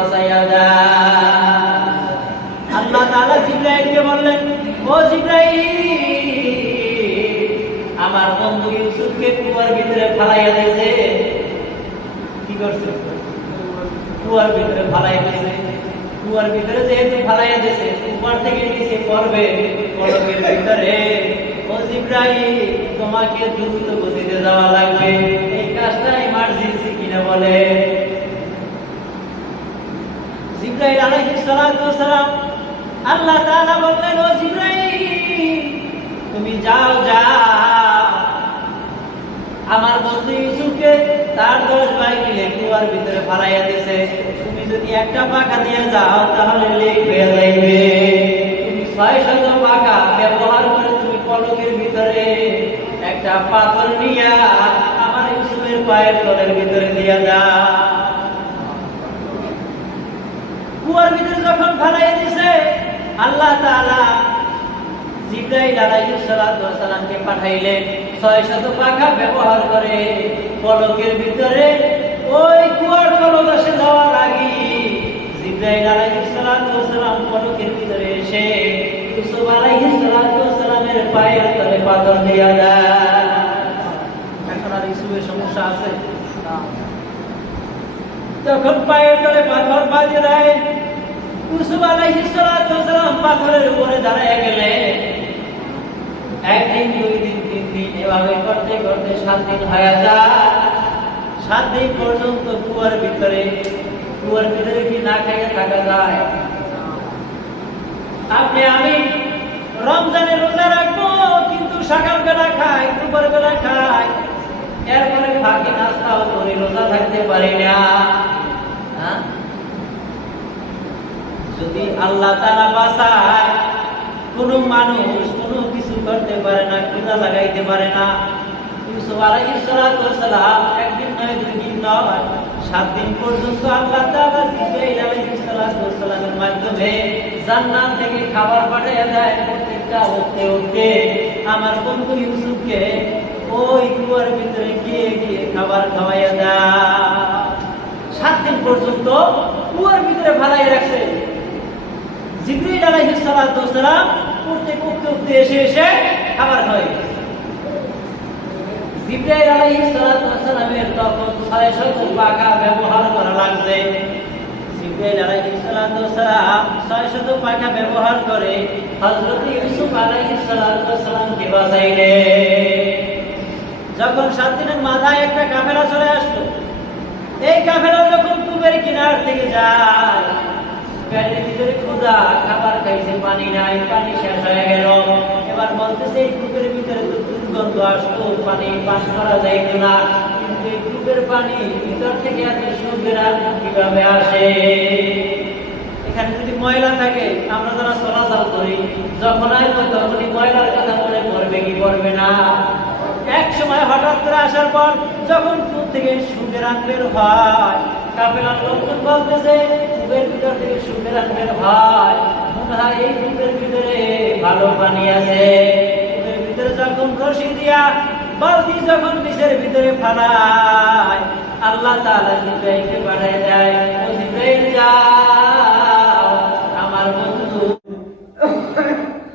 বাঁচাইয়া দাও। আল্লাহ তাআলা জিবরাইলকে বললেন, ও জিবরাইল, আমার বন্ধু ইউসুফকে কুয়ার ভিতরে ফালাইয়া দিয়েছে। কি করছে? কুয়ার ভিতরে ফালাইয়া দিয়েছে। কুয়ার ভিতরে যেহেতু ফালাইয়া দিয়েছে, উপর থেকে নিচে পড়বে পলকের ভিতরে। ও জিবরাইল, তোমাকে দ্রুত গতিতে যাওয়া লাগবে। এই কাজটা ইমার্জেন্সি কিনা বলে। জিবরাইল আলাইহিস সালাতু ওয়াস সালাম, আল্লাহ তাআলা বললেন, ও জিবরাইল, তুমি যাও আমার বন্ধু ইউসুফকে তার 10 ভাই মিলে কুয়ার ভিতরে ফালাইয়া দিয়েছে। তুমি যদি একটা পাখা দিয়ে যাও তাহলে লেক হয়ে যাইবে। তুমি 600 পাখা ব্যবহার করে তুমি পলকের ভিতরে একটা পাথর নিয়া আমার ইউসুফের পায়ের তলের ভিতরে দিয়া দাও। কুয়ার ভিতরে যখন ফালাইয়া দিয়েছে, আল্লাহ তাআলা জিবরাইল আলাইহিস সালাতু ওয়াস সালামকে পাঠাইলেন 600 পাখা ব্যবহার করে পলকের ভিতরে ওই কুয়ার তলদেশে যাওয়ার আগে জিবরাইল আলাইহিস সালাতু ওয়াস সালাম পলকের ভিতরে এসে ইউসুফ আলাইহিস সালাতু ওয়াস সালামের পায়ের তলে পাথর দিয়া দেয়। এখন আর ইউসুফের সমস্যা আছে না। যখন পায়ের তলে পাথর বাজিয়ে দেয়, ইউসুফ আলাইহিস সালাতু ওয়াস সালাম পাথরের উপরে দাঁড়ায় গেলেন। একদিন, 2 দিন, 3 দিন, এভাবে করতে করতে 7 দিন হয়ে যায়। 7 দিন পর্যন্ত কুয়ার ভিতরে কি না খেয়ে থাকা যায়? আপনি আমি রমজানের রোজা রাখবো, কিন্তু সকালবেলা খাই, দুপুরবেলা খাই, এরপরে ফাঁকি নাস্তাও করে রোজা থাকতে পারি না। যদি আল্লাহ তাআলা বাঁচায়, কোন মানুষ কোনো কিছু করতে পারে না, খিদা লাগাইতে পারে না। ইউসুফ আলাইহিস সালাতু ওয়াস সালাম একদিন নয়, 2 দিন নয়, 7 দিন পর্যন্ত আল্লাহ তাআলা জিবরাইল আলাইহিস সালাতু ওয়াস সালামের মাধ্যমে জান্নাত থেকে খাবার পাঠিয়ে দেয়। প্রত্যেকটা ওক্তে আমার বন্ধু ইউসুফকে ওই কুয়ার ভিতরে গিয়ে খাবার খাওয়াইয়া দেয়। 7 দিন পর্যন্ত কুয়ার ভিতরে ফালাইয়া রাখছে। জিবরাইল আলাইহিস সালাতু ওয়াস সালাম প্রত্যেক ওক্তে এসে খাবার খাওয়াই। জিবরাইল আলাইহিস সালাতু ওয়াস সালামের তখন 600 পাখা ব্যবহার করা লাগছে। জিবরাইল আলাইহিস সালাতু ওয়াস সালাম 600 পাখা ব্যবহার করে হযরত ইউসুফ আলাইহিস সালাতু ওয়াস সালামকে বাঁচাইলেন। যখন 7 দিনের মাথায় একটা কাফেলা চলে আসলো, এই কাফেলা যখন কূপের কিনার থেকে যায়, পেটের ভিতরে ক্ষুধা, খাবার খাইছে, পানি নাই, পানি শেষ হয়ে গেল। এবার বলতেছে এই কূপের ভিতরে তো দুর্গন্ধ আসতো, পানি পান করা যাইতো না, কিন্তু এই কূপের পানি ভিতর থেকে এত সুন্দর কিভাবে আসে? এখানে যদি ময়লা থাকে, আমরা যারা চলাচল করি, যখন আসবো তখনই ময়লার কথা মনে পড়বে কি পড়বে না? এক সময় হঠাৎ করে আসার পর যখন কূপ থেকে সুগেরান বের হয়, কাফেলার লোকজন বলতেছে কূপের ভিতর থেকে সুগেরান বের হয়, মনে হয় এই কূপের ভিতরে ভালো পানি আছে। কূপের ভিতরে যখন রশি দিয়া বালতি যখন নিচের ভিতরে ফালায়, আল্লাহ তাআলা জিবরাইলকে পাঠিয়ে দেয়, ও জিবরাইল যাও আমার বন্ধু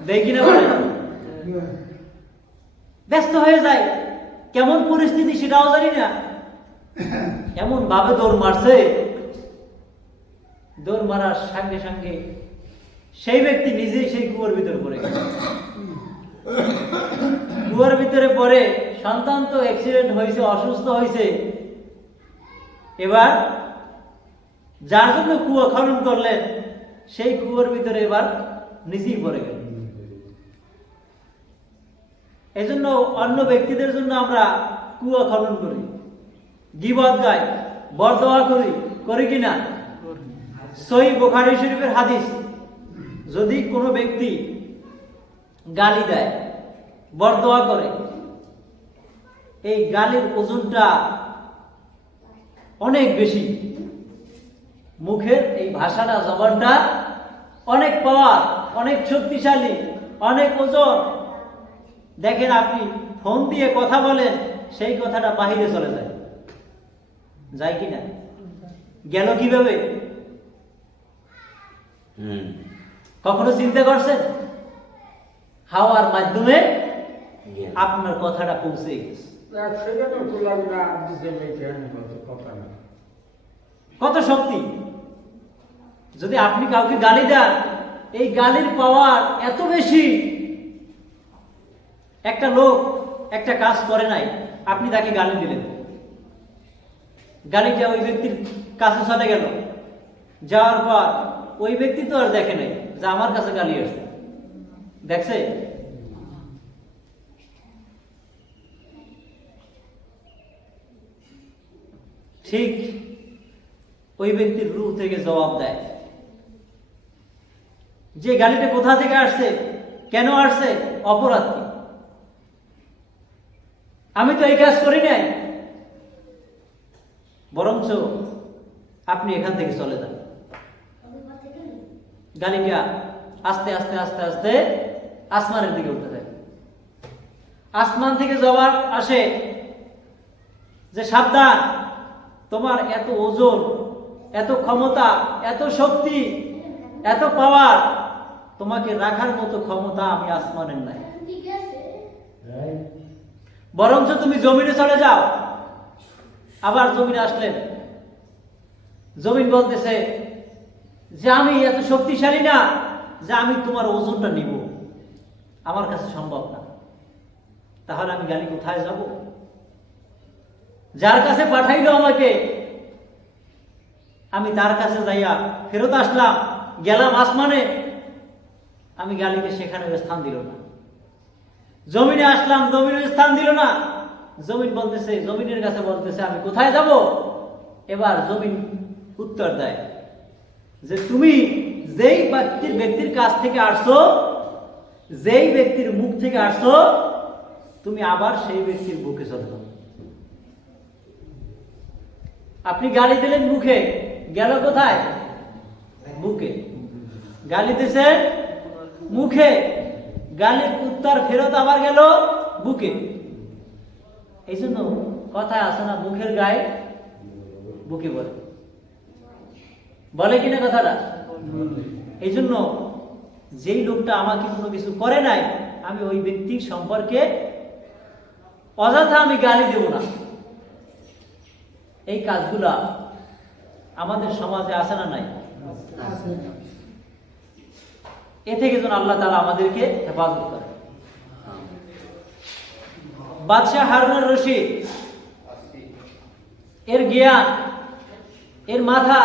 দেখি না বলে ব্যস্ত হয়ে যায়। কেমন পরিস্থিতি সেটাও জানি না, এমন ভাবে দৌড় মারছে, দৌড় মারার সঙ্গে সঙ্গে সেই ব্যক্তি নিজেই সেই কুয়ার ভিতরে পড়ে গেছে। কুয়ার ভিতরে পড়ে সন্তান তো অ্যাক্সিডেন্ট হয়েছে, অসুস্থ হয়েছে। এবার যার জন্য কুয়া খনন করলেন, সেই কুয়ার ভিতরে এবার নিজেই পড়ে গেল। এজন্য অন্য ব্যক্তিদের জন্য আমরা কুয়া খনন করি, গীবত গাই, বরদোয়া করি কিনা? সহিহ বুখারী শরীফের হাদিস, যদি কোনো ব্যক্তি গালি দেয়, বরদোয়া করে, এই গালির ওজনটা অনেক বেশি। মুখের এই ভাষাটা, জবানটা অনেক পাওয়ার, অনেক শক্তিশালী, অনেক ওজন। দেখেন আপনি ফোন দিয়ে কথা বলেন, সেই কথাটা বাহিরে চলে যায়, যায় কিনা? গেল কিভাবে? কখনো চিন্তা করছেন হাওয়ার মাধ্যমে আপনার কথাটা পৌঁছে গেছে। কত শক্তি! যদি আপনি কাউকে গালি দেন, এই গালির পাওয়ার এত বেশি। একটা লোক একটা কাজ করে নাই, আপনি তাকে গালি দিলেন, গালিটা ওই ব্যক্তির কাছে চলে গেল, যাওয়ার পর ওই ব্যক্তি তো আর দেখে নাই যে আমার কাছে গালি আসছে, দেখছে? ঠিক ওই ব্যক্তির রূহ থেকে জবাব দেয় যে গালিটা কোথা থেকে আসছে, কেন আসছে, অপরাধ কি? আমি তো এই কাজ করি নাই, বরঞ্চ আপনি এখান থেকে চলে যান। গালিটা আস্তে আস্তে আস্তে আস্তে আসমানের দিকে উঠতে থাকে। আসমান থেকে জবাব আসে যে সাবধান, তোমার এত ওজন, এত ক্ষমতা, এত শক্তি, এত পাওয়ার, তোমাকে রাখার মতো ক্ষমতা আমি আসমানের নাই, বরঞ্চ তুমি জমিনে চলে যাও। আবার জমিনে আসলেন, জমিন বলতেছে যে আমি এত শক্তিশালী না যে আমি তোমার ওজনটা নিব, আমার কাছে সম্ভব না। তাহলে আমি গালি কোথায় যাব? যার কাছে পাঠাইলো আমাকে, আমি তার কাছে যাইয়া ফেরত আসলাম, গেলাম আসমানে, আমি গালিকে সেখানে স্থান দিল না। জমিনে আসলাম, জমিনের স্থান দিল না। জমিন বলতেছে, জমিনের কাছে বলতেছে আমি কোথায় যাব? এবার জমিন উত্তর দেয় যে তুমি যেই ব্যক্তির কাছ থেকে আসছো, যেই ব্যক্তির মুখ থেকে আসছো, তুমি আবার সেই ব্যক্তির বুকে চলে যাও। আপনি গালি দিলেন মুখে, গেল কোথায়? বুকে। গালি দিয়েছেন মুখে, গালির উত্তর ফেরত আবার গেল বুকে। এই জন্য কথায় আছে না, মুখের গায়ে বুকে বলে, বলে কিনা কথাটা? এই জন্য যেই লোকটা আমাকে কোনো কিছু করে নাই, আমি ওই ব্যক্তির সম্পর্কে অযথা আমি গালি দেব না। এই কাজগুলা আমাদের সমাজে আছে না নাই? এ থেকে যেন আল্লাহ তাআলা আমাদেরকে হেফাজত করে। বাদশাহ হারুনুর রশিদ এর জ্ঞান, এর মাথা,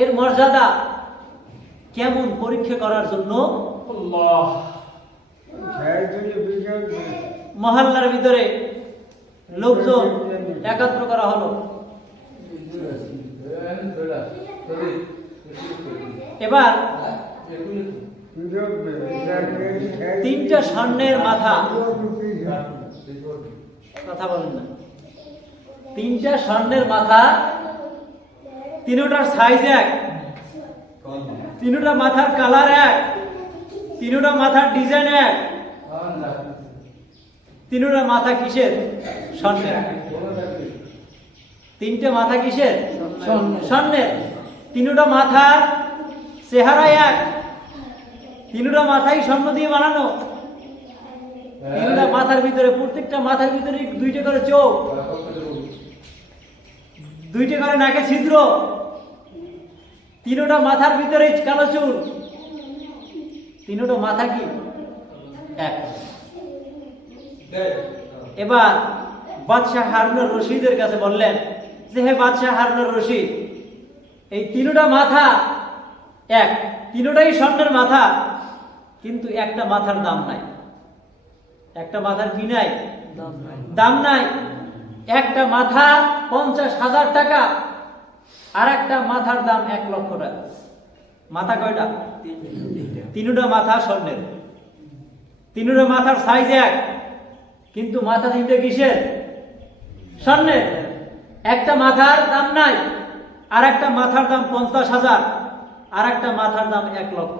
এর মর্যাদা কেমন পরীক্ষা করার জন্য মহল্লার ভিতরে লোকজন একত্র করা হলো। এবার তিনটা স্বর্ণের মাথা, কথা বলেন না, তিনটা স্বর্ণের মাথা, তিনটার সাইজ এক, তিনটা মাথার কালার এক, তিনটা মাথার ডিজাইন এক, তিনটা মাথা কিসের? স্বর্ণের। তিনটে মাথা কিসের? স্বর্ণের। তিনটা মাথার চেহারা এক, তিনটা মাথাই স্বর্ণ দিয়ে বানানো। তিনটা মাথার ভিতরে, প্রত্যেকটা মাথার ভিতরে দুইটা করে চোখ, দুইটা করে নাকে ছিদ্র, তিনটা মাথার ভিতরে কালো চুল, তিনটা মাথা কি এক। এবার বাদশাহ হারুনুর রশিদের কাছে বললেন যে হে বাদশাহ হারুনুর রশিদ, এই তিনটা মাথা এক, তিনটাই স্বর্ণের মাথা, কিন্তু একটা মাথার দাম নাই। একটা মাথার কি নাই? দাম নাই। একটা মাথা 50,000 টাকা, আর একটা মাথার দাম 1 লক্ষ টাকা। মাথা কয়টা? তিনটা মাথা স্বর্ণের, তিনটা মাথার সাইজ এক, কিন্তু মাথা তিনটা কিসের? স্বর্ণের। একটা মাথার দাম নাই, আর একটা মাথার দাম 50,000, আর একটা মাথার দাম 1 লক্ষ।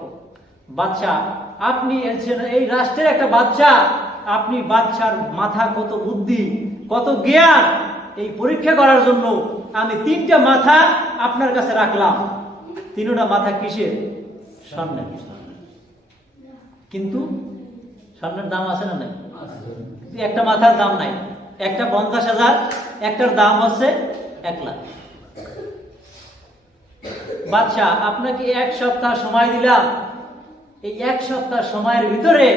বাদশাহ, আপনি এই রাষ্ট্রের একটা বাদশাহ, আপনি বাদশার মাথা কত বুদ্ধি, কত জ্ঞান, এই পরীক্ষা করার জন্য আমি তিনটা মাথা আপনার কাছে রাখলাম। তিনটা মাথা কিসের? স্বর্ণের। কিন্তু স্বর্ণের দাম আছে না নাই? একটা মাথার দাম নাই, একটা 50,000, একটার দাম হচ্ছে 1 লাখ। বাদশা আপনাকে 1 সপ্তাহ সময় দিলাম, এই 1 সপ্তাহ সময়ের ভিতরে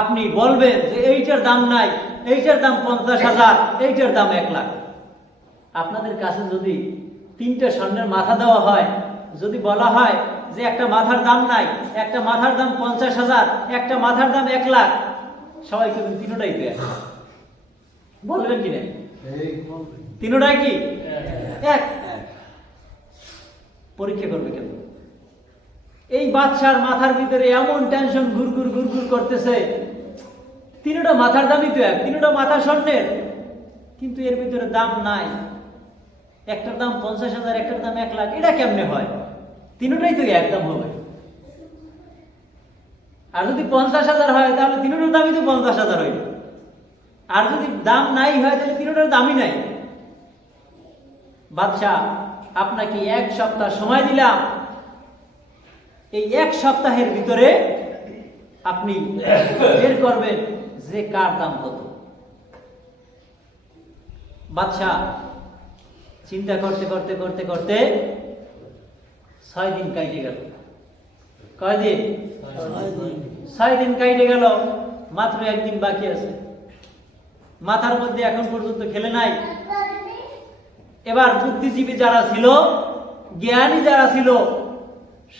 আপনি বলবেন যে এইটার দাম নাই, এইটার দাম 50,000, এইটার দাম 1 লাখ। আপনাদের কাছে যদি 3টে স্বর্ণের মাথা দেওয়া হয়, যদি বলা হয় যে একটা মাথার দাম নাই, একটা মাথার দাম 50,000, একটা মাথার দাম 1 লাখ, সবাই কিন্তু তিনটাই দেয়, বলবেন কি না? তিনটাই কি এক? পরীক্ষা করবে কেন? এই বাদশার মাথার ভিতরে এমন টেনশন ঘুরঘুর ঘুরঘুর করতেছে, তিনটা মাথার দামই তো এক, তিনটা মাথা স্বর্ণের, কিন্তু এর ভিতরে দাম নাই। একটার দাম 50,000, একটার দাম 1 লাখ, এটা কেমনে হয়? তিনটাই তো একদম হবে। আর যদি 50,000 হয় তাহলে তিনটার দামই তো 50,000 হইল। আর যদি দাম নাই হয় তাহলে তিনটার দামই নাই। বাদশাহ আপনাকে 1 সপ্তাহ সময় দিলাম, এই 1 সপ্তাহের ভিতরে আপনি বের করবেন যে কার দাম কত। বাদশাহ চিন্তা করতে করতে করতে করতে 6 দিন কাটে গেল। কয় দিন? 6 দিন কাটে গেল, মাত্র 1 দিন বাকি আছে। মাথার মধ্যে এখন পর্যন্ত খেলে নাই। এবার বুদ্ধিজীবী যারা ছিল, জ্ঞানী যারা ছিল,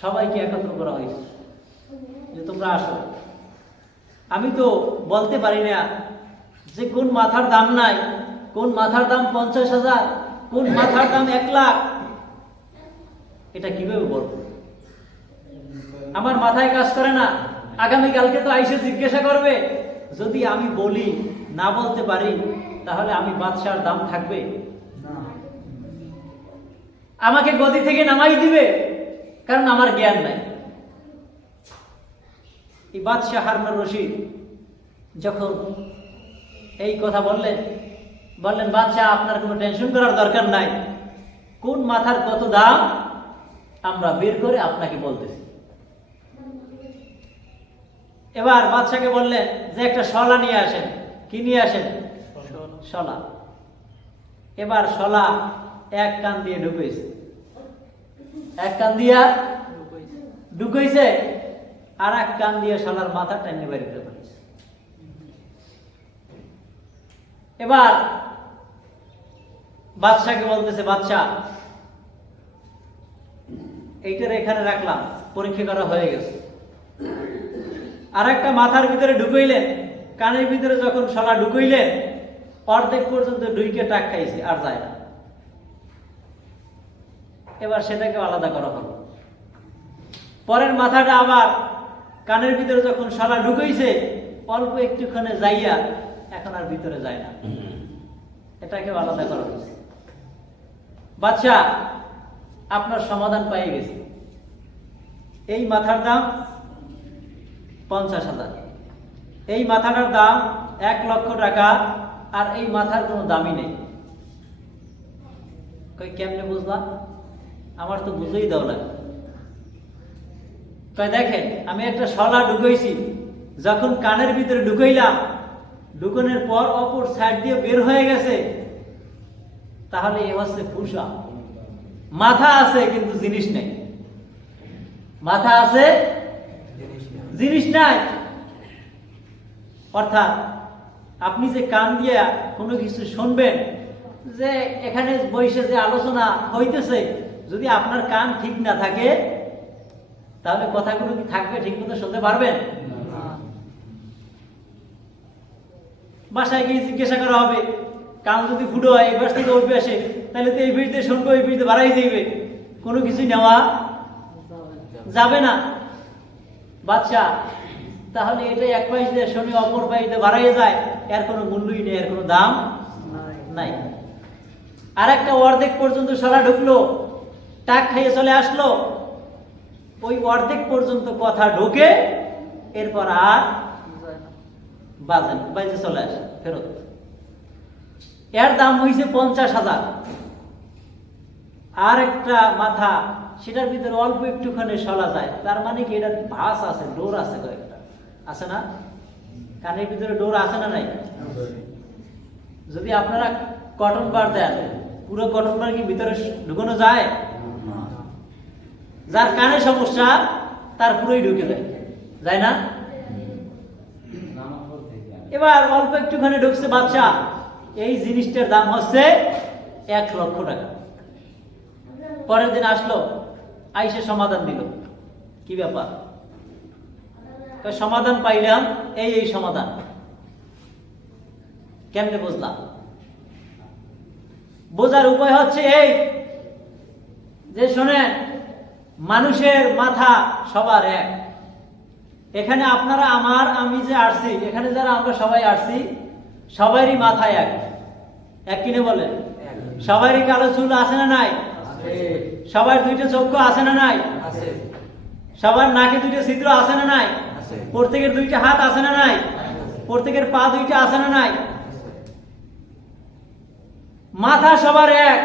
সবাইকে একত্র করা হয়েছে যে তোমরা আসো। আমি তো বলতে পারি না যে কোন মাথার দাম নাই, কোন মাথার দাম 50,000, কোন মাথার দাম 1 লাখ। এটা কিভাবে বলবো? আমার মাথায় কাজ করে না। আগামীকালকে তো আইসে জিজ্ঞাসা করবে, যদি আমি বলি না বলতে পারি তাহলে আমি বাদশার দাম থাকবে? আমাকে গদি থেকে নামাই দিবে, কারণ আমার জ্ঞান নাই। এই বাদশাহ হারুন রশিদ যখন এই কথা বললেন বাদশাহ আপনার কোনো টেনশন করার দরকার নাই, কোন মাথার কত দাম আমরা বের করে আপনাকে বলতেছি। এবার বাদশাকে বললেন যে একটা শলা নিয়ে আসেন। কি নিয়ে আসেন? শলা। এবার শলা এক কান দিয়ে ঢুকাইছে, এক কান দিয়া ঢুকাইছে, আর এক কান দিয়ে শলার মাথা টাইনে বের করে ফেলেছে। এবার বাদশাকে বলতেছে, বাদশাহ এইটার এখানে রাখলাম, পরীক্ষা করা হয়ে গেছে। আর একটা মাথার ভিতরে ঢুকাইলেন, কানের ভিতরে যখন শলা ঢুকাইলেন, অর্ধেক পর্যন্ত ঢুইকে টাক খাইছে, আর যায় না। এবার সেটাকে আলাদা করা হলো। পরের মাথাটা আবার কানের ভিতরে যখন শলা ঢুকাইছে, অল্প একটুখানে যাইয়া এখন আর ভিতরে যায় না, এটাকে আলাদা করা হয়েছে। বাদশাহ আপনার সমাধান পেয়ে গেছে। এই মাথার দাম 50,000, এই মাথাটার দাম 1 লক্ষ টাকা, আর এই মাথার কোনো দামই নেই। কই কেমনে বুঝলা? আমার তো বুঝেই দাও না। কই দেখেন, আমি একটা শলা ঢুকাইছি, যখন কানের ভিতরে ঢুকাইলাম, ঢুকানোর পর অপর সাইড দিয়ে বের হয়ে গেছে, তাহলে এ হচ্ছে ফুসা। মাথা আছে কিন্তু জিনিস নেই, মাথা আছে জিনিস নাই। অর্থাৎ আপনি যে কান দিয়া কোনো কিছু শুনবেন, যে এখানে বসে যে আলোচনা হইতেছে, যদি আপনার কান ঠিক না থাকে তাহলে কথাগুলো কি থাকবে? ঠিক মতো শুনতে পারবেন? বাসায় গিয়ে জিজ্ঞাসা করা হবে, কান যদি ফুটো হয় এই পাশ থেকে ওই পাশে, তাহলে তো এই ভিড়তে শুনবো, এই ভিড়তে বাড়াই যাইবে, কোনো কিছু নেওয়া যাবে না। বাদশাহ তাহলে এটা এক পাশ দিয়ে শুনে অপর পাশ দিয়ে বাড়াই যায়, এর কোনো মূল্যই নেই, এর কোনো দাম নাই। আর একটা অর্ধেক পর্যন্ত সরা ঢুকলো, টাক খাইয়ে চলে আসলো, ওই অর্ধেক পর্যন্ত কথা ঢুকে এরপর আর বাজে চলে আসে ফেরত। এর দাম হয়েছে 50,000, আর একটা মাথা, সেটার ভিতরে অল্প একটুখানি সলা যায়, তার মানে কি এটার ভাস আছে, ডোর আছে কয়েকটা, আছে না? কানের ভিতরে ডোর আছে না নাই? যদি আপনারা কটন বার দেন, পুরো কটন বার কি ভিতরে ঢুকানো যায়? যার কানে সমস্যা তার পুরোই ঢুকে যায়, যায় না? এবার অল্প একটুখানি ঢুকছে বাচ্চা, এই জিনিসটার দাম হচ্ছে 1 লক্ষ টাকা। পরের দিন আসলো, আইসে সমাধান দিল, কি ব্যাপার? সমাধান পাইলাম, এই সমাধান। কেমনে বুঝলাম? বোঝার উপায় হচ্ছে এই যে, শোনেন, মানুষের মাথা সবার এক। এখানে আপনারা, আমি যে আসছি, এখানে যারা আমরা সবাই আসছি, সবারই মাথা এক। এক কিনে বলেন? সবারই কালো চুল আছে না নাই? সবার 2টা চক্ষু আছে না নাই? সবার নাকে 2টা ছিদ্র আছে না নাই? প্রত্যেকের 2টা হাত আছে না নাই? প্রত্যেকের পা 2টা আছে না নাই? মাথা সবার এক,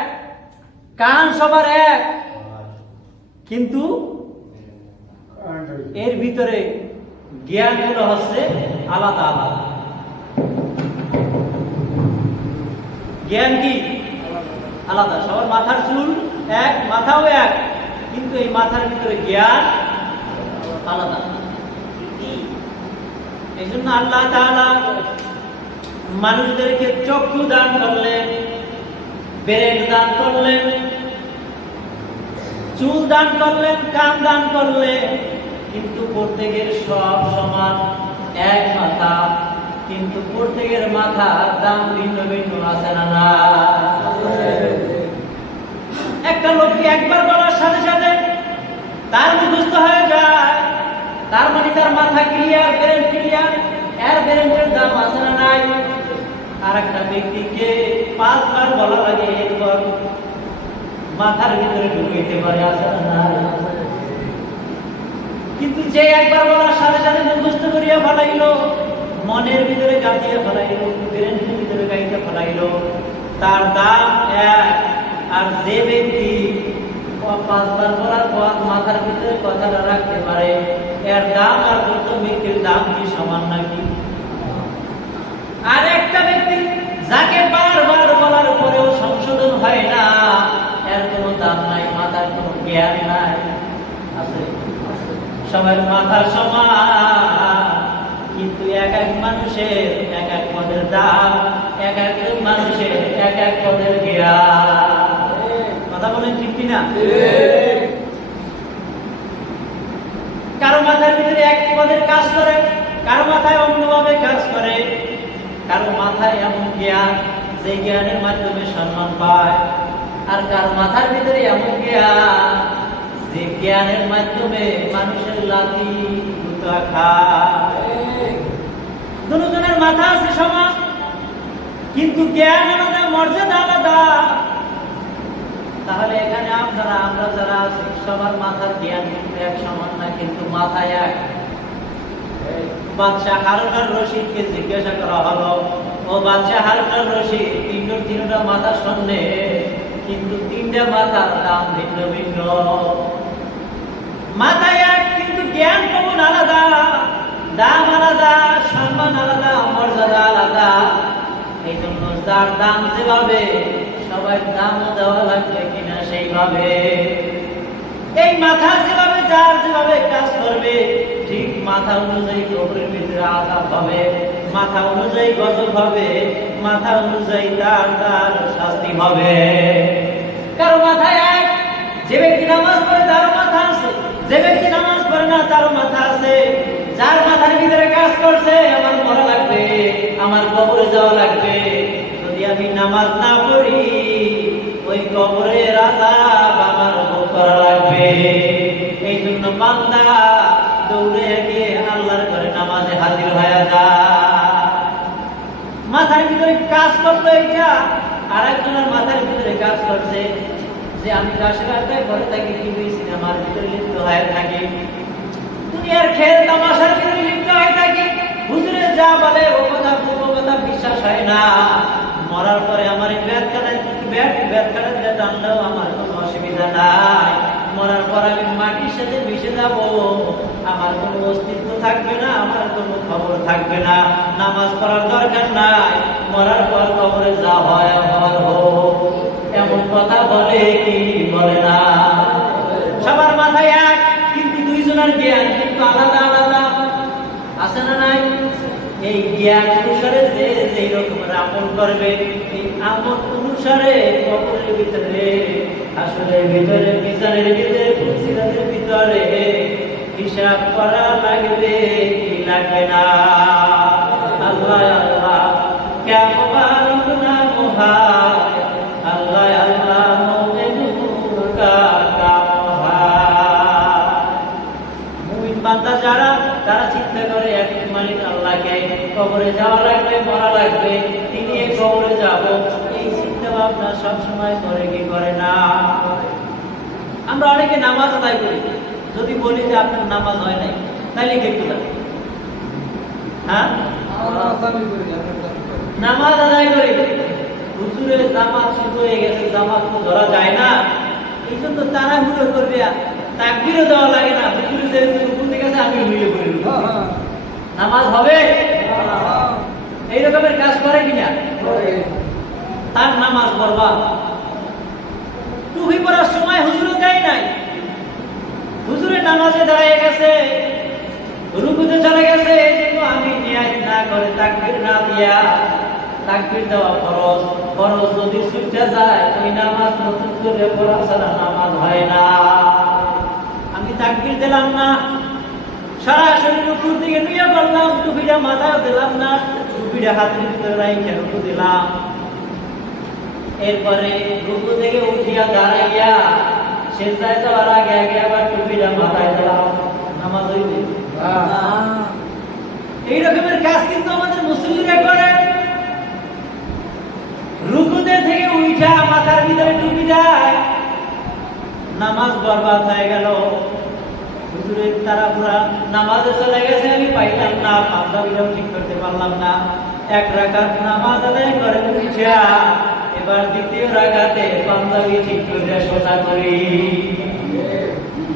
কান সবার এক, কিন্তু এর ভিতরে জ্ঞানগুলো হচ্ছে আলাদা আলাদা। জ্ঞান কি আলাদা? সবার মাথার চুল এক, মাথাও এক, কিন্তু এই মাথার ভিতরে জ্ঞান আলাদা। এই জন্য আল্লাহ তাআলা মানুষদেরকে চক্ষু দান করলেন, ব্রেন দান করলেন, চুল দান করলেন, কান দান করলেন, কিন্তু প্রত্যেকের সব সমান, এক মাথা, কিন্তু প্রত্যেকের মাথার দাম ভিন্ন ভিন্ন আছে না না? একটা লোককে একবার বলার সাথে সাথে তার মুখস্থ হয়ে যায়, তার মানে তার মাথা ক্লিয়ার, ব্রেন ক্লিয়ার, এর ব্রেনের দাম আছে না নাই? আর একটা ব্যক্তিকে 5 বার বলা লাগে, এরপর মাথার ভিতরে ঢুকাইতে পারে, আছে না নাই? কিন্তু যে একবার বলার সাথে সাথে মুখস্থ করিয়া ফেলাইল, মনের ভিতরে গাঁথিয়া ফেলাইল, ব্রেনের ভিতরে গাইতে ফেলাইল, তার দাম এক। আর যে ব্যক্তি 5 বার বলার পর মাথার ভিতরে কথাটা রাখতে পারে, এর দাম আর প্রথম ব্যক্তির দাম কি সমান নাকি? আর একটা ব্যক্তি যাকে বারবার বলার পরেও সংশোধন হয় না, এর কোনো দাম নাই, মাথার কোনো জ্ঞান নাই, আছে? সবার মাথা সমান, কিন্তু এক এক মানুষের এক এক পদের দাম, এক এক মানুষের এক এক পদের জ্ঞান। কথা বলেন ঠিক কিনা? কারো মাথার ভিতরে এক পদের কাজ করে, কারো মাথায় অন্যভাবে কাজ করে, কারো মাথায় এমন জ্ঞান যে জ্ঞানের মাধ্যমে সম্মান পায়, আর কারো মাথার ভিতরে এমন জ্ঞান যে জ্ঞানের মাধ্যমে মানুষের লাথি গুতা খায়। দুজনের মাথা আছে সমান, কিন্তু জ্ঞান আলাদা, মর্যাদা আলাদা। তাহলে এখানে আপনারা, আমরা যারা আছি, সবার মাথার জ্ঞান কিন্তু এক সমান না, কিন্তু মাথা এক। বাদশাহ হারুন আর রশিদকে জিজ্ঞাসা করা হলো, ও বাদশাহ হারুন আর রশিদ, তিনটা মাথা শূন্য, কিন্তু 3টা মাথার দাম ভিন্ন ভিন্ন। মাথা এক, কিন্তু জ্ঞান কেমন আলাদা, দাম আলাদা, সম্মান আলাদা, মর্যাদা আলাদা। এই জন্য যার দাম যেভাবে, সবাই দামও দেওয়া লাগবে কিনা সেইভাবে। এই মাথা যেভাবে, যার যেভাবে কাজ করবে, ঠিক মাথা অনুযায়ী কবরের ভিতরে আযাব হবে, মাথা অনুযায়ী গজব হবে, মাথা অনুযায়ী তার শাস্তি হবে। কারো মাথা এক, যে ব্যক্তি নামাজ পড়ে তার মাথা আছে, যে ব্যক্তি নামাজ পড়ে না তার মাথা আছে। যার মাথার ভিতরে কাজ করছে, আমার মরা লাগবে, আমার কবরে যাওয়া লাগবে, যদি আমি নামাজ না পড়ি, ওই কবরের আযাব আমার ভোগ করা লাগবে। এই জন্য বান্দা দৌড়ে গিয়ে আল্লাহর ঘরে নামাজে হাজির হয়ে যায়। মাথার ভিতরে কাজ করলো এইটা, আর একজনের মাথার ভিতরে কাজ করছে যে আমি কাশের আড্ডায় ঘরে থাকি, টিভি সিনেমার ভিতরে লিপ্ত হয়ে থাকি, দুনিয়ার খেল তামাশার ভিতরে লিপ্ত হয়ে থাকি, হুজুরে যা বলে ও কথা বিশ্বাস হয় না। মরার পরে আমার ব্যাট খেলায় টানলেও আমার কোনো অসুবিধা মর্যাদা নাই। মরার পর আমি মাটির সাথে মিশে যাব, আমার কোনো অস্তিত্ব থাকবে না, আমার কোনো খবর থাকবে না। নামাজ পড়ার দরকার নাই, মরার পর কবরে যা হয় হোক। এমন কথা বলে কি বলে না? সবার মাথায় এক, কিন্তু দুইজনের জ্ঞান কিন্তু আলাদা আলাদা, আছে না নাই? এই জ্ঞান অনুসারে যে যেই রকমের আমল করবে, এই আমল অনুসারে কবরের ভিতরে, আসলের ভিতরে, মিজানের ভিতরে, ফুলসিরাতের ভিতরে হিসাব করা লাগবে কি লাগবে না? আল্লাহ আল্লাহ কেমন নাম হয়, আল্লাহ আল্লাহ মুমিন বান্দা যারা, তারা চিন্তা করে এক মালিক আল্লাহকে, কবরে যাওয়া লাগবে, মরা লাগবে, তিনি এই কবরে যাব, এই চিন্তা ভাবনা সবসময় করে কি করে না? আমরা অনেকে নামাজ আদায় করি, যদি বলি যে আপনার নামাজ হয় নাই, তাহলে কে কোথায়? হ্যাঁ, নামাজ আদায় করি, হুজুরের জামাত শুরু হয়ে গেছে, জামাত তো ধরা যায় না, এই জন্য তারা হুজুর করবে, তাকবীরও দেওয়া লাগে না, হুজুর যে রুকু থেকে গেছে আমি মিলে পড়ি, নামাজ হবে? এই রকমের কাজ করে কিনা? তার নামাজ বরবাদ। টুপি পরার সময় হুজুরও দেয় নাই, হুজুরের নামাজে দাঁড়িয়ে গেছে, রুকুতে চলে গেছে, এই জন্য আমি নিয়াত না করে তাকবীর না দিয়া, তাকবীর দেওয়া ফরজ, ফরজ যদি ছুটে যায় ওই নামাজ নতুন করে পড়া ছাড়া নামাজ হয় না। আমি তাকবীর দিলাম না, সরাসরি রুকুর দিকে নিয়ে করলাম, টুপিটা মাথায় দিলাম না, টুপিটা হাতের ভিতরে রাইখে রুকু দিলাম, এরপরে রুকু থেকে উঠিয়া দাঁড়াইয়া সেজদায় যাওয়ার আগে আগে আবার টুপিটা মাথায় দিলাম, নামাজ হইবে? এই রকমের কাজ কিন্তু আমাদের মুসলিমরা করে। রুকুতে থেকে উঠা মাথার ভিতরে টুপি দেয়, নামাজ বরবাদ হয়ে গেল। হুজুরের তাড়াহুড়া, নামাজে চলে গেছে, আমি পাইলাম না, পাঞ্জাবিটাও ঠিক করতে পারলাম না, এক রাকাত নামাজ আদায় করে উঠা এবার দ্বিতীয় রাকাতে পাঞ্জাবি ঠিক করে সোজা করি,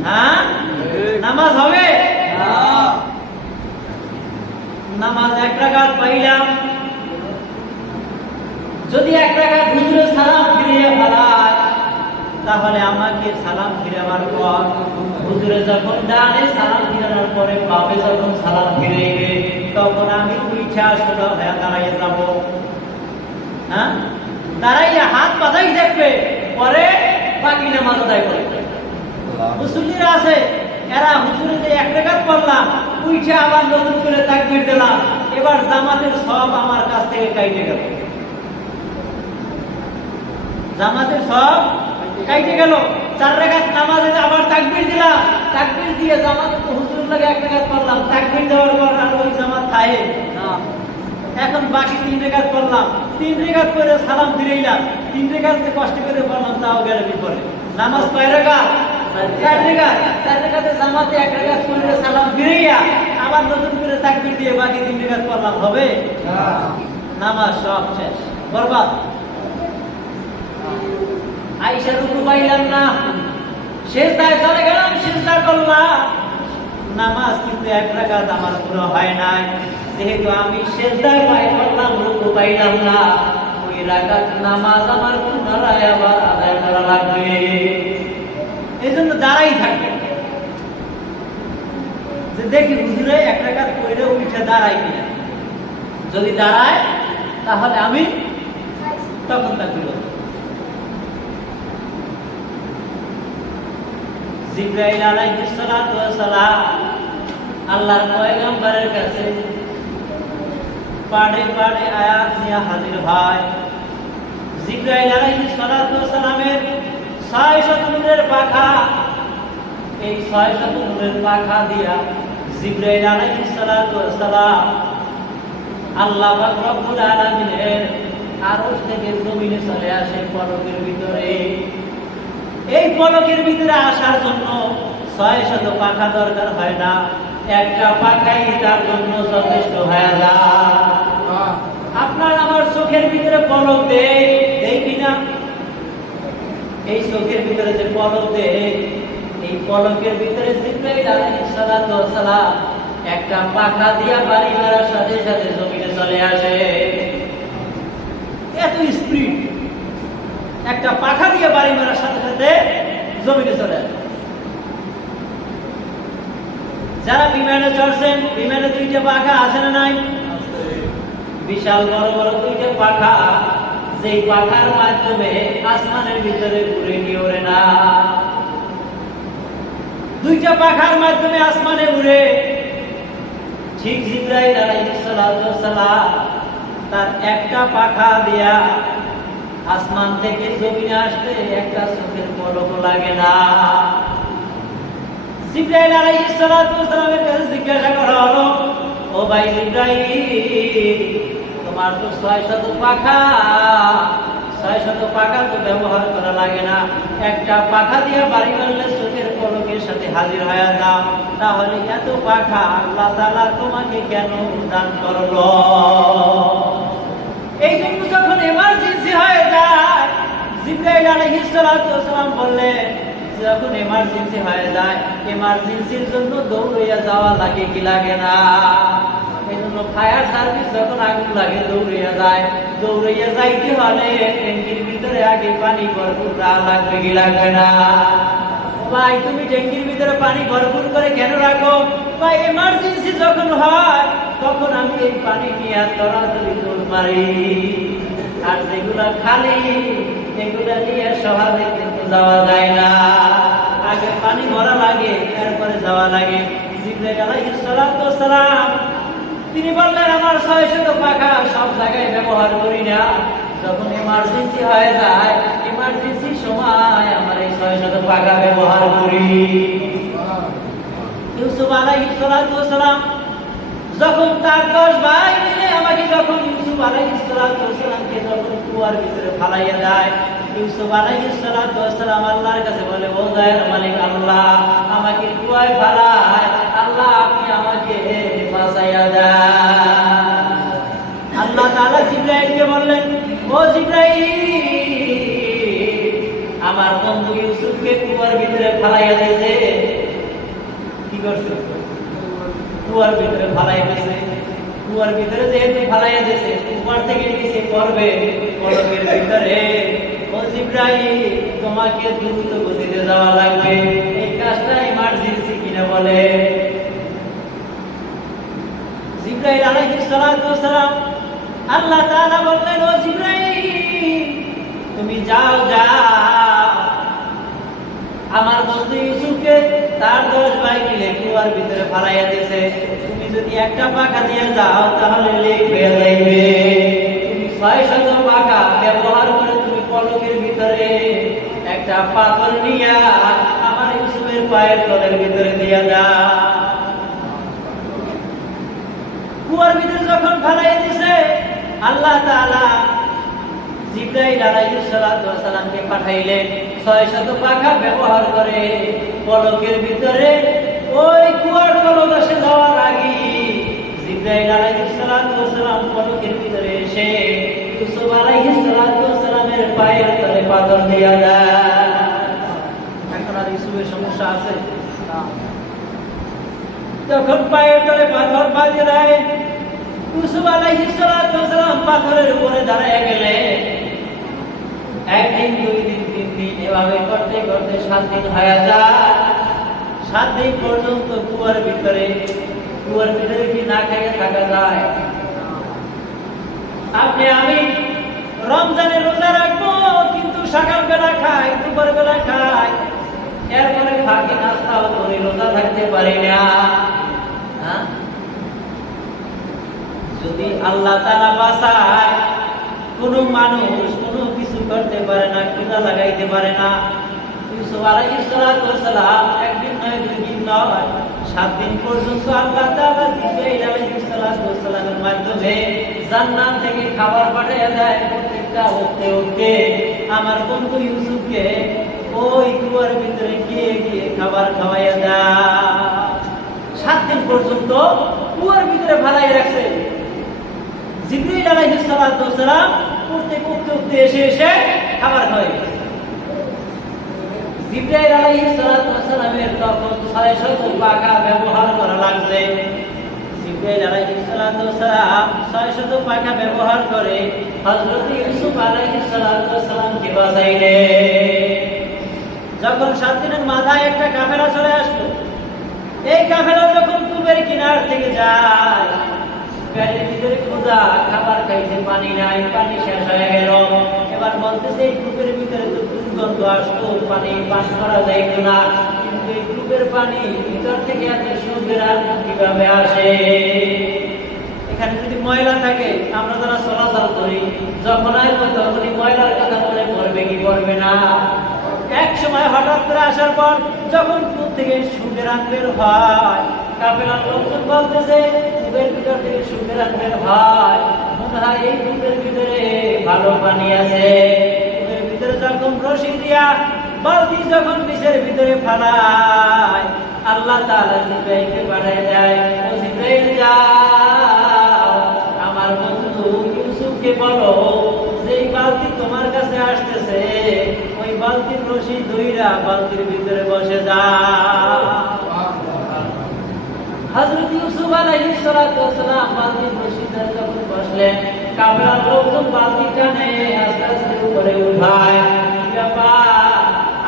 হ্যাঁ, নামাজ হবে? নামাজ এক রাকাত পাইলাম, যদি এক রাকাত হুজুরের সালাম ফিরিয়ে ফেলায়, তাহলে আমাকে সালাম ফিরাবার পর হুজুরে যখন ডানে সালাম ফিরানোর পরে বামে যখন সালাম ফিরাইবে, তখন আমি উঠা সোজা হয়ে দাঁড়াইয়ে যাব, হ্যাঁ, দাঁড়াইয়া হাত পাতাই দেখবে, পরে বাকি নামাজ আদায় করবে। মুসল্লিরা আছে, এরা হুজুরে যে এক রাকাত পড়লাম, উঠা আবার নতুন করে তাকবীর দিলাম, এবার জামাতের সব আমার কাছ থেকে কাইটে গেল, জামাতের সব কাইটে গেল। 4 রাকাত নামাজে আবার তাকবীর দিলাম, তাকবীর দিয়ে জামাতে তো হুজুরের লাগে 1 রাকাত পড়লাম, তাকবীর দেওয়ার পর আর ওই জামাত থাকে না, এখন বাকি 3 রাকাত পড়লাম, 3 রাকাত করে সালাম ফিরাইলাম, 3 রাকাতে কষ্ট করে পড়লাম, তাও গেল বিপরে। নামাজ কয় রাকাত? 4 রাকাত। 4 রাকাতে জামাতে 1 রাকাত করে সালাম ফিরাইয়া আবার নতুন করে তাকবীর দিয়ে বাকি 3 রাকাত পড়লাম, হবে? নামাজ সব শেষ, বরবাদ। আইসা রুকু পাইলাম না, সেজদায় চলে গেলাম, সেজদা করলাম, নামাজ কিন্তু 1 রাকাত আমার পুরো হয় নাই, যেহেতু আমি সেজদায় পাই করলাম, রুকু পাইলাম না, ওই রাকাত নামাজ আমার পুনরায় আবার আদায় করা লাগবে। এই জন্য দাঁড়াই থাকবে, যে দেখি হুজুরে 1 রাকাত পড়ে উঠে দাঁড়াই কিনা, যদি দাঁড়ায় তাহলে আমি তখন তাকবীর দেব। জিবরাইল আলাইহিস সালাতু ওয়াস সালাম আল্লাহর পয়গম্বরের কাছে পাড়ে পাড়ে আয়াত নিয়ে হাজির হয়। জিবরাইল আলাইহিস সালাতু ওয়াস সালামের 600 নূরের পাখা, এই 600 নূরের পাখা দিয়া জিবরাইল আলাইহিস সালাতু ওয়াস সালাম আল্লাহ পাক রব্বুল আলামিনের আরশ থেকে জমিনে চলে আসে পলকের ভিতরে। এই পলকের ভিতরে আসার জন্য 600 পাখা দরকার হয় না, একটা পাখাই তার জন্য যথেষ্ট হয়ে যায়। আপনার আমার চোখের ভিতরে পলক দেই কিনা? এই চোখের ভিতরে যে পলক দেয়, এই পলকের ভিতরে জিবরাইল আলাইহিস সালাতু ওয়াস সালাম একটা পাখা দিয়া বাড়ি মারার সাথে সাথে জমিনে চলে আসে। এত স্পিড, একটা পাখা দিয়ে বাড়ি মারার সাথে সাথে জমিনে চলে আসে। যারা বিমানে চড়ছেন, বিমানে দুইটা পাখা আছে না নাই? বিশাল বড় বড় দুইটা পাখা, যেই পাখার মাধ্যমে আসমানের ভিতরে ঘুরে গিয়ে ওড়ে না। দুইটা পাখার মাধ্যমে আসমানে উড়ে। ঠিক জিবরাইল আলাইহিস সালাতু ওয়াস সালাম তার একটা পাখা দিয়া আসমান থেকে জমিনে আসতে একটা চোখের পলক লাগে না। জিবরাইল আলাইহিস সালাতু ওয়াস সালামের কাছে জিজ্ঞাসা করা হলো, ও ভাই জিবরাইল, তোমার তো 600 পাখা, 600 পাখা তো ব্যবহার করা লাগে না, একটা পাখা দিয়ে বাড়ি মারলে চোখের পলকের সাথে হাজির হয়ে যাও, তাহলে এত পাখা আল্লাহ তাআলা তোমাকে কেন দান করলো? এই জন্য যখন এমার্জেন্সি হয়ে যায়, জিবরাইল আলাইহিস সালাতু ওয়াস সালাম বললেন, যখন এমার্জেন্সি হয়ে যায়, এমার্জেন্সির জন্য দৌড়াইয়া যাওয়া লাগে কি লাগে না? এই জন্য ফায়ার সার্ভিস যখন আগুন লাগে দৌড়াইয়া যায়, দৌড়াইয়া যাইতে হলে ট্যাঙ্কির ভিতরে আগে পানি ভরপুর লাগবে কি লাগবে না? ভাই তুমি ট্যাঙ্কির ভিতরে পানি ভরপুর করে কেন রাখো? ভাই এমার্জেন্সি যখন হয় তখন আমি এই পানি নিয়ে তাড়াতাড়ি দৌড় মারি, আর যেগুলা খালি এগুলা নিয়ে সহজে কিন্তু যাওয়া যায় না, আগে পানি ভরা লাগে, এরপরে যাওয়া লাগে। জিবরাইল আলাইহিস সালাতু ওয়াস সালাম তিনি বললেন, আমার 600 পাখা সব জায়গায় ব্যবহার করি না, যখন এমার্জেন্সি হয়ে যায়, এমার্জেন্সি সময় আমার এই 600 পাখা ব্যবহার করি। ইউসুফ আলাইহিস সালাতু ওয়াস সালাম যখন তার 10 ভাই মিলে আমাকে যখন ইউসুফ আলাইহিস সালাতু ওয়াস সালামকে যখন কুয়ার ভিতরে ফালাইয়া দেয়, ইউসুফ আলাইহিস সালাতু ওয়াস সালাম আল্লাহর কাছে বলে, ও দয়ার মালিক আল্লাহ, আমাকে কুয়ায় ফালায়, আল্লাহ আপনি আমাকে বাঁচাইয়া দেন। আল্লাহ তাআলা জিবরাইলকে বললেন, ও জিবরাইল, আমার বন্ধু ইউসুফকে কুয়ার ভিতরে ফালাইয়া দিয়েছে। কি করছে? কুয়ার ভিতরে ফালাইয়া দিয়েছে। কুয়ার ভিতরে যেহেতু ফালাইয়া দিয়েছে, কুয়ার থেকে নিচে পড়বে পলকের ভিতরে। ও জিবরাইল, তোমাকে দ্রুত গতিতে যাওয়া লাগবে, এই কাজটা ইমার্জেন্সি কিনা বলে। জিবরাইল আলাইহিস সালাতু ওয়াস সালাম আল্লাহ তাআলা বললেন, ও জিবরাইল, তুমি যাও যাও, আমার বন্ধু ইউসুফকে তার 10 ভাই মিলে কুয়ার ভিতরে ফালাইয়া দিয়েছে, তুমি যদি একটা পাখা দিয়ে যাও তাহলে লেগ হয়ে যাইবে। তুমি 600 পাখা ব্যবহার করে তুমি পলকের ভিতরে একটা পাথর নিয়া আমার ইউসুফের পায়ের তলের ভিতরে দিয়া দাও। কুয়ার ভিতরে যখন ফালাইয়া দিয়েছে, আল্লাহ তাআলা জিবরাইল আলাইহিস সালাতু ওয়াস সালামকে পাঠাইলেন 600 পাখা ব্যবহার করে পলকের ভিতরে ওই কুয়ার তলদেশে যাওয়ার আগে জিবরাইল আলাইহিস সালাতু ওয়াস সালাম পলকের ভিতরে এসে ইউসুফ আলাইহিস সালাতু ওয়াস সালামের পায়ের তলে পাথর দিয়া দেয়। এখন আর ইউসুফের সমস্যা আছে না, তখন পায়ের তলে পাথর বাঁধিয়ে দেয়। ইউসুফ আলাইহিস সালাতু ওয়াস সালাম পাথরের উপরে দাঁড়ায় গেলেন। একদিন, 2 দিন, 3 দিন, এভাবে করতে করতে 7 দিন হয়ে যায়। 7 দিন পর্যন্ত কুয়ার ভিতরে কি না খেয়ে থাকা যায়? আপনি আমি রমজানের রোজা রাখবো, কিন্তু সকালবেলা খাই, দুপুর বেলা খাই, এরপরে ফাঁকে নাস্তাও করে রোজা থাকতে পারি না। যদি আল্লাহ তাআলা বাঁচায়, কোনো মানুষ কোনো কিছু করতে পারে না, খিদা লাগাইতে পারে না। ইউসুফ আলাইহিস সালাতু ওয়াস সালাম একদিন নয়, 2 দিন নয়, 7 দিন পর্যন্ত আল্লাহ তাআলা জিবরাইল আলাইহিস সালাতু ওয়াস সালামের মাধ্যমে জান্নাত থেকে খাবার পাঠিয়ে দেয়। প্রত্যেকটা ওকে আমার বন্ধু ইউসুফকে ওই কুয়ার ভিতরে গিয়ে গিয়ে খাবার খাওয়াইয়া দেয়। 7 দিন পর্যন্ত কুয়ার ভিতরে ফালাই রাখছে। জিবরাইল আলাইহিস সালাতু ওয়াস সালাম প্রত্যেক উঠতে এসে খাবার খাওয়াই। জিবরাইল আলাইহিস সালামের তখন 600 পাখা ব্যবহার করা লাগছে। জিবরাইল আলাইহিস সালাম 600 পাখা ব্যবহার করে হযরত ইউসুফ আলাইহিস সালামকে বাঁচাইলেন। যখন 7 দিনের মাথায় একটা কাফেলা চলে আসলো, এই কাফেলা যখন কূপের কিনার থেকে যায়, পেটের ভিতরে ক্ষুধা, খাবার খাইতে পানি নাই, পানি শেষ হয়ে গেল। এবার বলতেছে এই কূপের ভিতরে তো দুর্গন্ধ আসতো, পানি পান করা যাইত না, কিন্তু এই কূপের পানি ভিতর থেকে এত সুন্দর কিভাবে আসে? এখানে যদি ময়লা থাকে, আমরা যারা চলাচল করি, যখন আসবো তখনই ময়লার কথা মনে পড়বে কি পড়বে না? এক সময় হঠাৎ করে আসার পর যখন কূপ থেকে সুখের বের হয়, কাফেলার লোকজন বলতেছে কূপের ভিতর থেকে সুখের বের হয়, মনে হয় এই কূপের ভিতরে ভালো পানি আছে। কূপের ভিতরে যখন রশি দিয়া বালতি যখন নিচের ভিতরে ফালায়, আল্লাহ তাআলা জিবরাইলকে পাঠিয়ে দেয়, ও জিবরাইল যাও আমার বন্ধু ইউসুফকে বলো যে বালতি তোমার কাছে আসতেছে, ওই বালতির রশি ধইরা বালতির ভিতরে বসে যাও। হযরত ইউসুফ আলাইহিস সালাম বালতির রশি ধরে যখন বসলেন, কাফেলার লোকজন বালতি টানে আস্তে আস্তে উপরে উঠায়।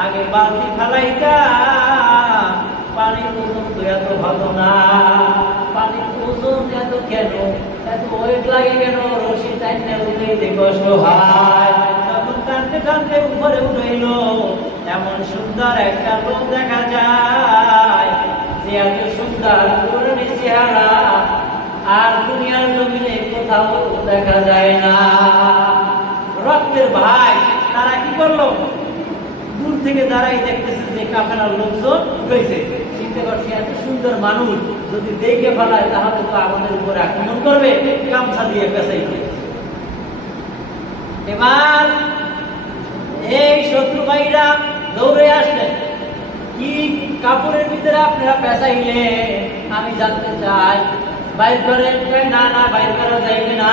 আগে বালতি ফালাইতা পানি পর্যন্ত এত হতো না, পানির ওজন এত কেন, এত ওয়েট লাগে কেন? রশি টানতে উঠাইতে কষ্ট হয়। তখন টানতে টানতে উপরে উঠাইল, এমন সুন্দর একটা লোক দেখা যায় যে এত সুন্দর পুরনো চেহারা আর দুনিয়ার জমিনে কোথাও দেখা যায় না। রক্তের ভাই তারা কি করলো? দূর থেকে দাঁড়াই দেখতেছে যে কাফেলার লোকজন উঠেছে। চিন্তা করছি এত সুন্দর মানুষ যদি দেখে ফেলায় তাহলে তো আমাদের উপরে আক্রমণ করবে, গামছা দিয়ে পেঁচাইবে। এবার এই শত্রু ভাইরা দৌড়ে আসলেন, কি কাপড়ের ভিতরে আপনারা পেঁচাইলে আমি জানতে চাই, বাইর করেন? না না, বাইর করা যাইবে না।